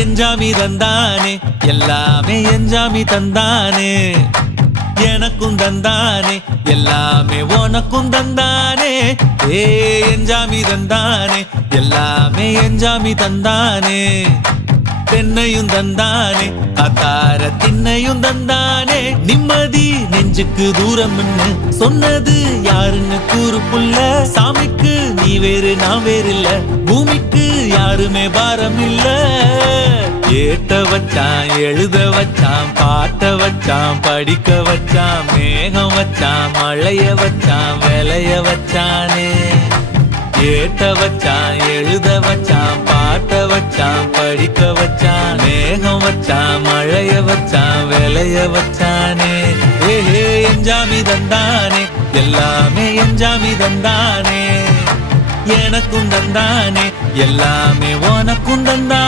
எஞ்சாமி தந்தானே எல்லாமே எஞ்சாமி தந்தானே எனக்கும் தந்தானே எல்லாமே உனக்கும் தந்தானே ஏ எஞ்சாமி தந்தானே எல்லாமே எஞ்சாமி தந்தானே தென்னையும் தந்தானே காத்தார திண்ணையும் தந்தானே நிம்மதி நெஞ்சுக்கு தூரம்னு சொன்னது யாருன்னு கூறு புள்ள சாமிக்கு நீ வேறு நான் வேறு இல்ல பூமிக்கு யாருமே பாரம் இல்ல ஏட்ட வச்சான் எழுத வச்சான் பாட்ட வச்சான் படிக்க வச்சான் மேகம் வச்சான் மழைய வச்சான் விளைய வச்சானே ஏட்ட வச்சான் எழுத வச்சான் பாட்ட வச்சான் படிக்க வச்சான் மேகம் வச்சான் மழைய வச்சான் விளைய வச்சானே ஏஹே எஞ்சாமி தந்தானே எல்லாமே எஞ்சாமி தந்தானே எனக்கும் தந்தானே எல்லாமே உனக்கும் தந்தானே